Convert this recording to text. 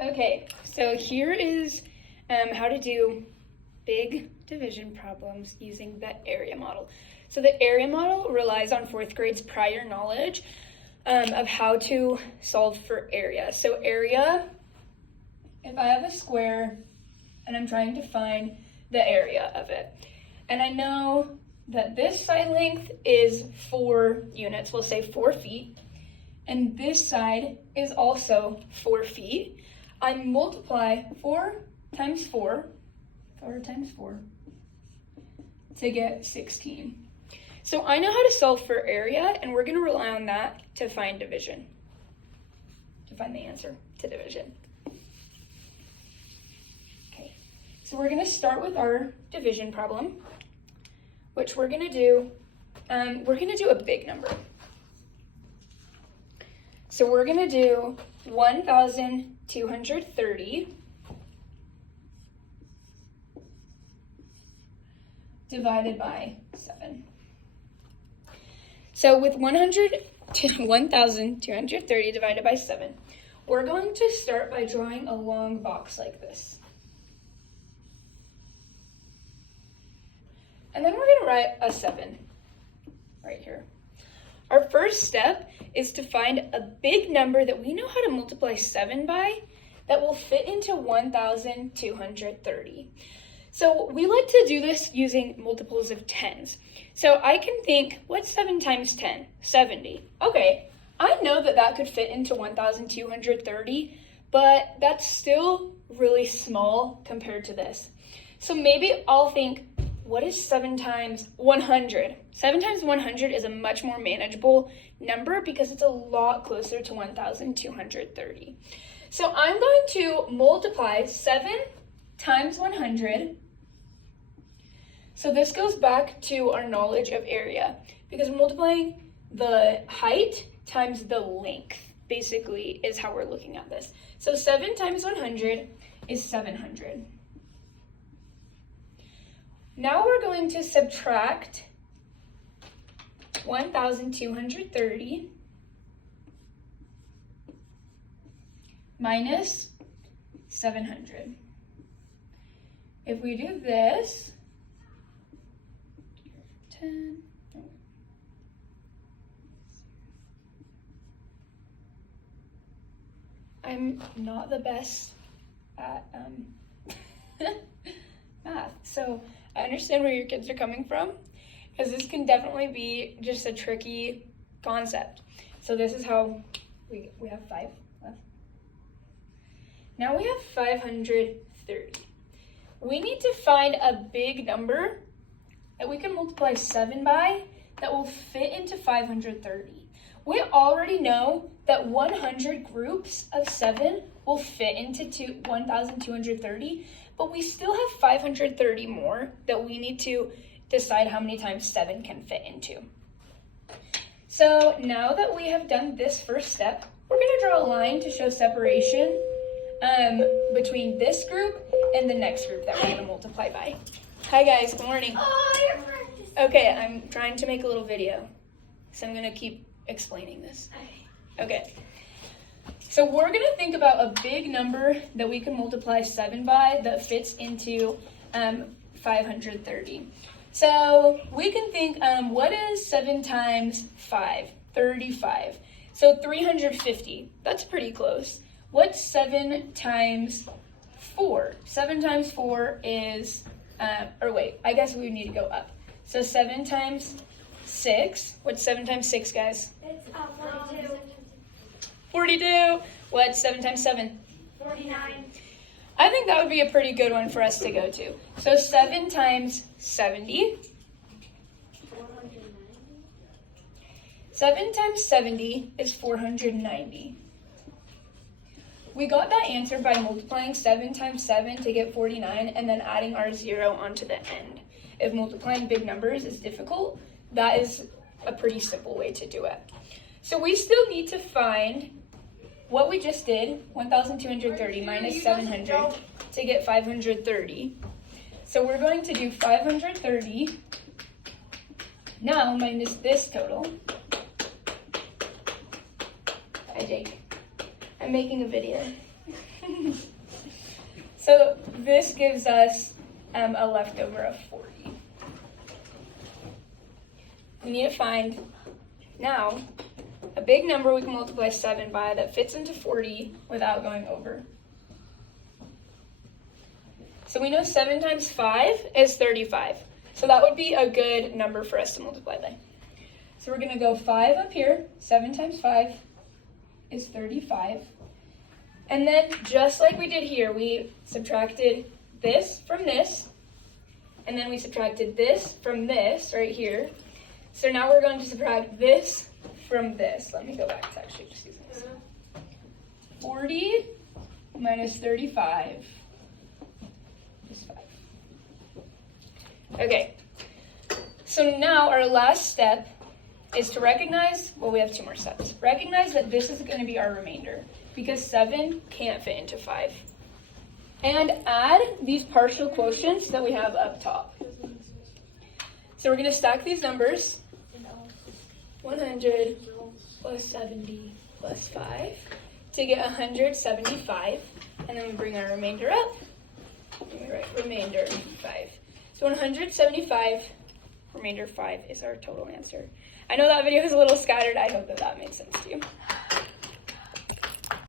Okay, so here is how to do big division problems using the area model. So the area model relies on fourth grade's prior knowledge of how to solve for area. So area, if I have a square and I'm trying to find the area of it, and I know that this side length is 4 units, we'll say 4 feet, and this side is also 4 feet, I multiply 4 times 4 to get 16. So I know how to solve for area, and we're gonna rely on that to find division, to find the answer to division. Okay, so we're gonna start with our division problem, which we're gonna do a big number. So we're gonna do 1,230 divided by 7. So with 1,230 divided by 7, we're going to start by drawing a long box like this. And then we're going to write a 7 right here. Our first step is to find a big number that we know how to multiply 7 by that will fit into 1,230. So we like to do this using multiples of 10s. So I can think, what's 7 times 10? 70. Okay, I know that that could fit into 1,230, but that's still really small compared to this. So maybe I'll think, what is 7 times 100? 7 times 100 is a much more manageable number because it's a lot closer to 1,230. So I'm going to multiply 7 times 100. So this goes back to our knowledge of area because multiplying the height times the length basically is how we're looking at this. So 7 times 100 is 700. Now we're going to subtract 1,230 minus 700. If we do this, 10, I'm not the best at math, so I understand where your kids are coming from, because this can definitely be just a tricky concept. So this is how we have 5 left. Now we have 530. We need to find a big number that we can multiply 7 by that will fit into 530. We already know that 100 groups of 7 will fit into 1,230, but we still have 530 more that we need to decide how many times 7 can fit into. So now that we have done this first step, we're going to draw a line to show separation between this group and the next group that we're going to multiply by. Hi guys, good morning. Okay, I'm trying to make a little video, so I'm going to keep explaining this. Okay. So we're going to think about a big number that we can multiply 7 by that fits into 530. So we can think, what is 7 times 5? 35. So 350. That's pretty close. What's 7 times 4? 7 times 4 is, I guess we need to go up. So 7 times 6. What's 7 times 6, guys? It's 42. 42. What's 7 times 7? 49. I think that would be a pretty good one for us to go to. So 7 times 70. 7 times 70 is 490. We got that answer by multiplying 7 times 7 to get 49 and then adding our 0 onto the end. If multiplying big numbers is difficult, that is a pretty simple way to do it. So we still need to find what we just did, 1,230 minus 700 to get 530. So we're going to do 530 now minus this total. Hi, Jake. I'm making a video. So this gives us a leftover of 40. We need to find now a big number we can multiply 7 by that fits into 40 without going over. So we know 7 times 5 is 35. So that would be a good number for us to multiply by. So we're going to go 5 up here. 7 times 5 is 35. And then just like we did here, we subtracted this from this. And then we subtracted this from this right here. So now we're going to subtract this from this. Let me go back to actually just using this. 40 minus 35 is 5. Okay, so now our last step is to recognize, well, we have 2 more steps. Recognize that this is going to be our remainder because 7 can't fit into 5. And add these partial quotients that we have up top. So we're going to stack these numbers. 100 plus 70 plus 5 to get 175. And then we bring our remainder up. And we write remainder 5. So 175, remainder 5 is our total answer. I know that video is a little scattered. I hope that made sense to you.